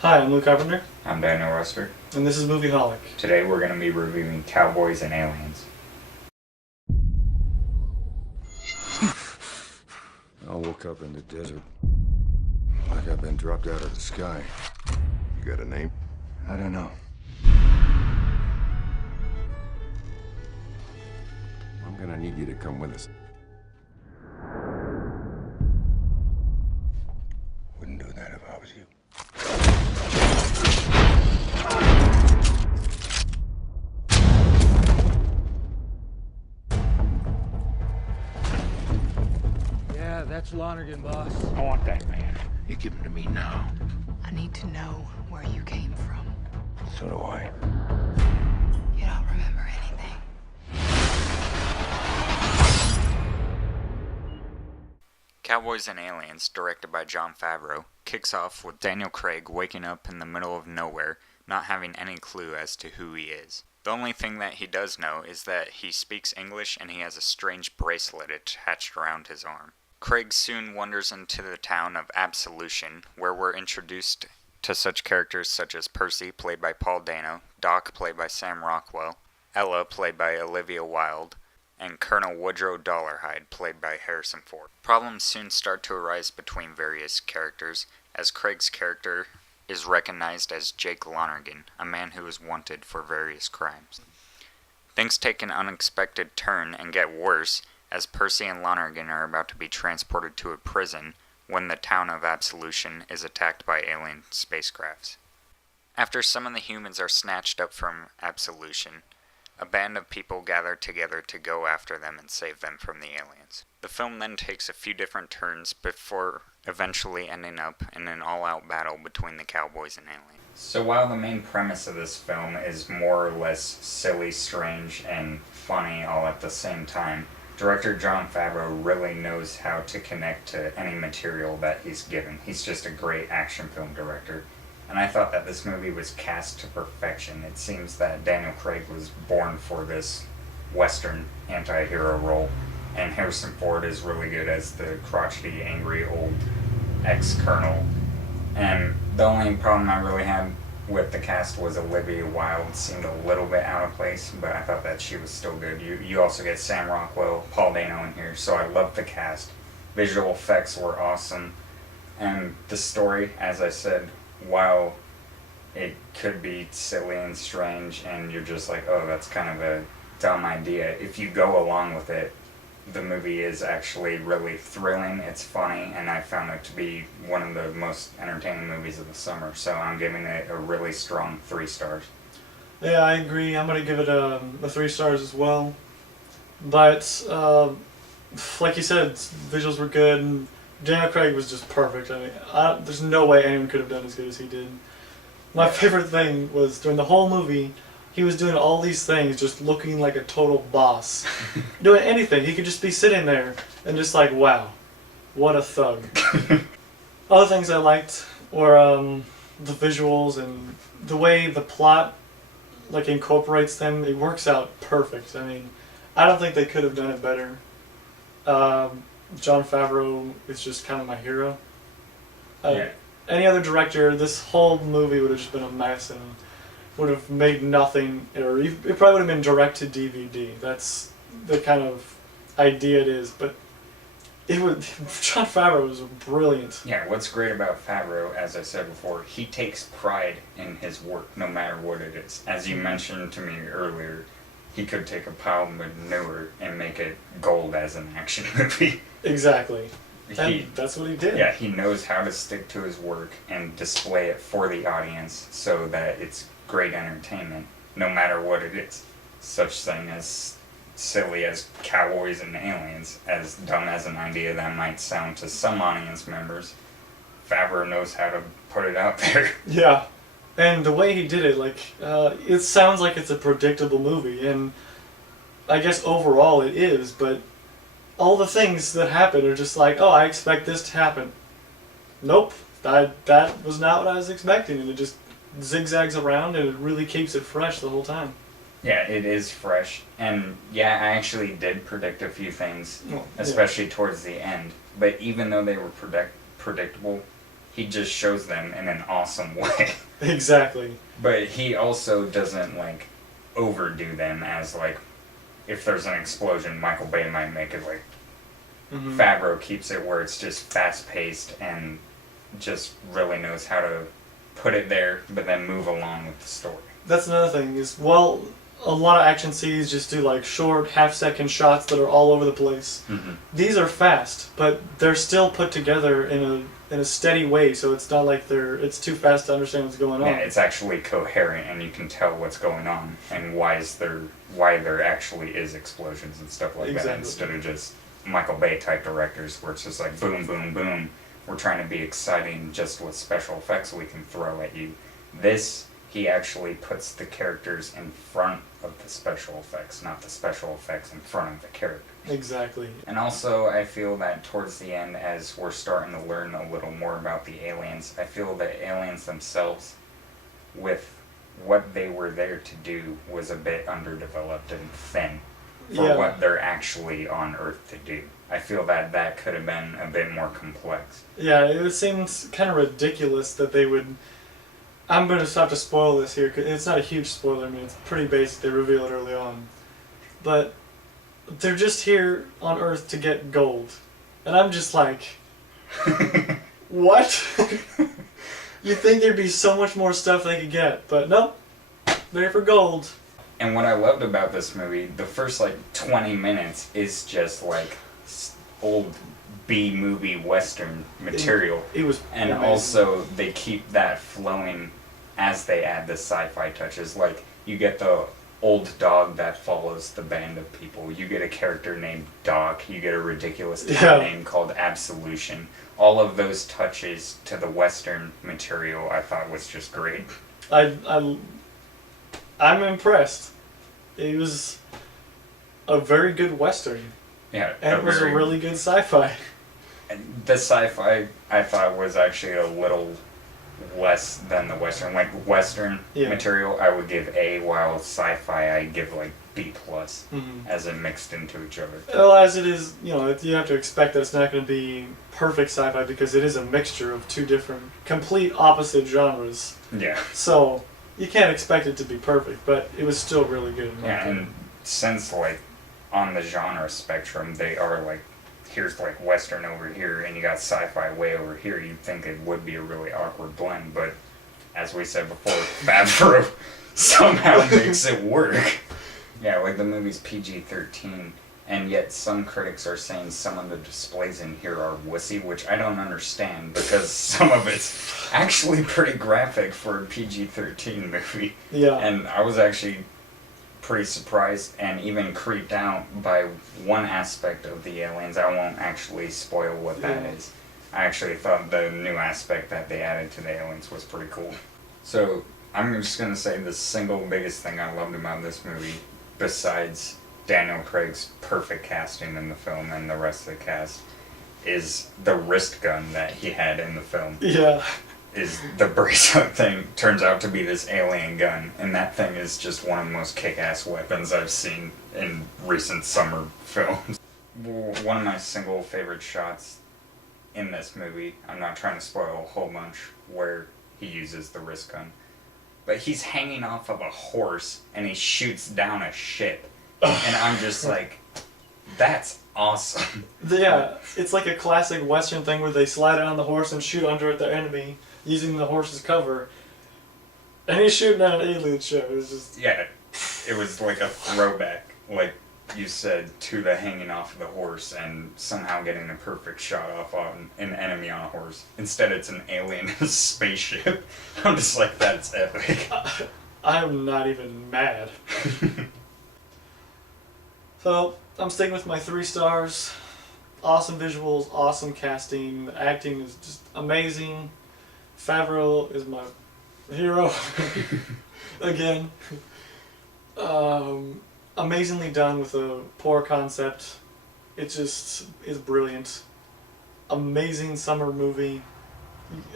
Hi, I'm Luke Carpenter, I'm Daniel Ruster. and this is Movieholic. Today we're going to be reviewing Cowboys and Aliens. I woke up in the desert, like I've been dropped out of the sky. You got a name? I don't know. I'm gonna need you to come with us. Wouldn't do that if I was you. Yeah, that's Lonergan, boss. I want that man. You give him to me now. I need to know where you came from. So do I. You don't remember anything. Cowboys and Aliens, directed by Jon Favreau, kicks off with Daniel Craig waking up in the middle of nowhere, not having any clue as to who he is. The only thing that he does know is that he speaks English and he has a strange bracelet attached around his arm. Craig soon wanders into the town of Absolution, where we're introduced to such characters such as Percy, played by Paul Dano, Doc, played by Sam Rockwell, Ella, played by Olivia Wilde, and Colonel Woodrow Dollarhide, played by Harrison Ford. Problems soon start to arise between various characters, as Craig's character is recognized as Jake Lonergan, a man who is wanted for various crimes. Things take an unexpected turn and get worse, as Percy and Lonergan are about to be transported to a prison when the town of Absolution is attacked by alien spacecrafts. After some of the humans are snatched up from Absolution, a band of people gather together to go after them and save them from the aliens. The film then takes a few different turns before eventually ending up in an all-out battle between the Cowboys and Aliens. So while the main premise of this film is more or less silly, strange, and funny all at the same time, director Jon Favreau really knows how to connect to any material that he's given. He's just a great action film director. And I thought that this movie was cast to perfection. It seems that Daniel Craig was born for this Western anti-hero role, and Harrison Ford is really good as the crotchety, angry old ex-colonel. And the only problem I really had with the cast was Olivia Wilde seemed a little bit out of place, but I thought that she was still good. You also get Sam Rockwell, Paul Dano in here, so I loved the cast. Visual effects were awesome, and the story, as I said, while it could be silly and strange and you're just like, oh, that's kind of a dumb idea, if you go along with it, the movie is actually really thrilling, it's funny, and I found it to be one of the most entertaining movies of the summer, so I'm giving it a really strong 3 stars. Yeah, I agree. I'm going to give it a 3 stars as well. But, like you said, visuals were good, and Daniel Craig was just perfect. I mean, there's no way anyone could have done as good as he did. My favorite thing was during the whole movie, he was doing all these things just looking like a total boss. Doing anything. He could just be sitting there and just like, wow, what a thug. Other things I liked were the visuals and the way the plot like incorporates them. It works out perfect. I mean, I don't think they could have done it better. Jon Favreau is just kind of my hero. Yeah. Any other director, this whole movie would have just been a mess and would have made nothing, or it probably would have been direct to DVD. That's the kind of idea it is, but it would. Jon Favreau was brilliant. Yeah, what's great about Favreau, as I said before, he takes pride in his work, no matter what it is. As you mentioned to me earlier, he could take a pile of manure and make it gold as an action movie. Exactly. And that's what he did. Yeah, he knows how to stick to his work and display it for the audience so that it's great entertainment, no matter what it is. Such thing as silly as Cowboys and Aliens, as dumb as an idea that might sound to some audience members, Favreau knows how to put it out there. Yeah. And the way he did it, like, it sounds like it's a predictable movie, and I guess overall it is, but all the things that happen are just like, oh, I expect this to happen. Nope, that was not what I was expecting, and it just zigzags around, and it really keeps it fresh the whole time. Yeah, it is fresh, and yeah, I actually did predict a few things, Well, especially towards the end, but even though they were predictable, he just shows them in an awesome way. Exactly. But he also doesn't, like, overdo them as, like, if there's an explosion, Michael Bay might make it, like, Favreau keeps it where it's just fast-paced and just really knows how to put it there, but then move along with the story. That's another thing is, well, a lot of action scenes just do like short half-second shots that are all over the place. These are fast, but they're still put together in a steady way, so it's not like it's too fast to understand what's going on. Yeah, it's actually coherent, and you can tell what's going on and why there actually is explosions and stuff like that, instead of just Michael Bay type directors where it's just like boom, boom, boom. We're trying to be exciting just with special effects we can throw at you. This, he actually puts the characters in front of the special effects, not the special effects in front of the characters. Exactly. And also, I feel that towards the end, as we're starting to learn a little more about the aliens, I feel that aliens themselves, with what they were there to do, was a bit underdeveloped and thin for what they're actually on Earth to do. I feel that could have been a bit more complex. Yeah, it seems kind of ridiculous that they would... I'm going to stop to spoil this here, because it's not a huge spoiler, I mean, it's pretty basic, they reveal it early on. But they're just here on Earth to get gold. And I'm just like... what? You'd think there'd be so much more stuff they could get, but nope. They're here for gold. And what I loved about this movie, the first, like, 20 minutes is just, like, old B-movie Western material. It was And amazing. also, they keep that flowing as they add the sci-fi touches. Like, you get the old dog that follows the band of people. You get a character named Doc. You get a ridiculous name called Absolution. All of those touches to the Western material I thought was just great. I'm impressed. It was a very good Western. Yeah, And it was a really good sci-fi. The sci-fi I thought was actually a little less than the Western. Like Western material I would give A, while sci-fi I'd give like B+, as it mixed into each other. Well, as it is, you know, you have to expect that it's not going to be perfect sci-fi because it is a mixture of two different, complete opposite genres. Yeah. So, you can't expect it to be perfect, but it was still really good in my opinion. And since like on the genre spectrum they are like, here's like Western over here and you got sci-fi way over here, you'd think it would be a really awkward blend, but as we said before, Favreau somehow makes it work. Yeah, like the movie's PG-13, and yet some critics are saying some of the displays in here are wussy, which I don't understand, because some of it's actually pretty graphic for a PG-13 movie. Yeah. And I was actually pretty surprised and even creeped out by one aspect of the aliens. I won't actually spoil what that is. I actually thought the new aspect that they added to the aliens was pretty cool. So, I'm just going to say the single biggest thing I loved about this movie, besides Daniel Craig's perfect casting in the film and the rest of the cast, is the wrist gun that he had in the film. Yeah. Is the bracelet thing turns out to be this alien gun, and that thing is just one of the most kick-ass weapons I've seen in recent summer films. One of my single favorite shots in this movie, I'm not trying to spoil a whole bunch, where he uses the wrist gun, but he's hanging off of a horse and he shoots down a ship. And I'm just like, that's awesome. Yeah, it's like a classic Western thing where they slide on the horse and shoot under at their enemy using the horse's cover. And he's shooting at an alien ship. It was just... Yeah, it was like a throwback, like you said, to the hanging off of the horse and somehow getting a perfect shot off on an enemy on a horse. Instead, it's an alien spaceship. I'm just like, that's epic. I'm not even mad. So, I'm sticking with my 3 stars. Awesome visuals, awesome casting, the acting is just amazing. Favreau is my hero. Again. Amazingly done with a poor concept. It just is brilliant. Amazing summer movie.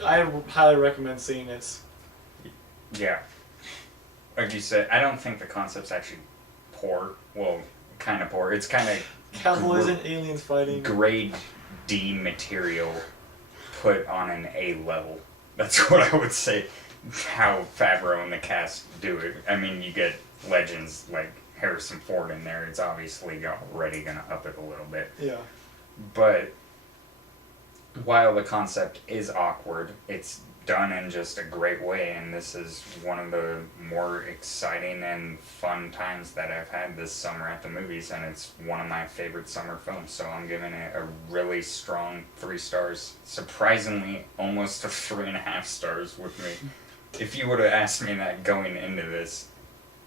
I highly recommend seeing it. Yeah. Like you said, I don't think the concept's actually poor. Well, kind of poor. It's kind of Cowboys and Aliens fighting. grade D material put on an A level. That's what I would say. How Favreau and the cast do it. I mean, you get legends like Harrison Ford in there. It's obviously already gonna up it a little bit. Yeah. But while the concept is awkward, it's done in just a great way, and this is one of the more exciting and fun times that I've had this summer at the movies, and it's one of my favorite summer films, so I'm giving it a really strong 3 stars. Surprisingly, almost a 3.5 stars with me. If you would have asked me that going into this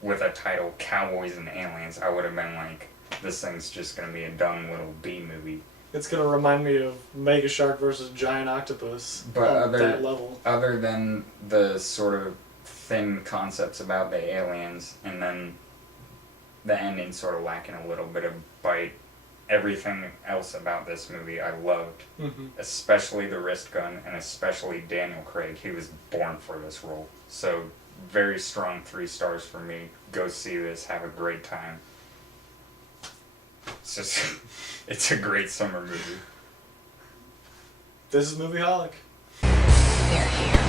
with a title, Cowboys and Aliens, I would have been like, this thing's just going to be a dumb little B movie. It's gonna remind me of Mega Shark versus Giant Octopus. But on that level. Other than the sort of thin concepts about the aliens, and then the ending sort of lacking a little bit of bite, everything else about this movie I loved. Mm-hmm. Especially the wrist gun, and especially Daniel Craig. He was born for this role. So, very strong 3 stars for me. Go see this. Have a great time. It's just, it's a great summer movie. This is Movieholic. They're here.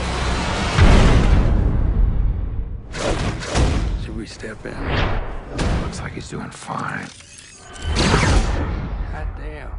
Should we step in? Looks like he's doing fine. God damn.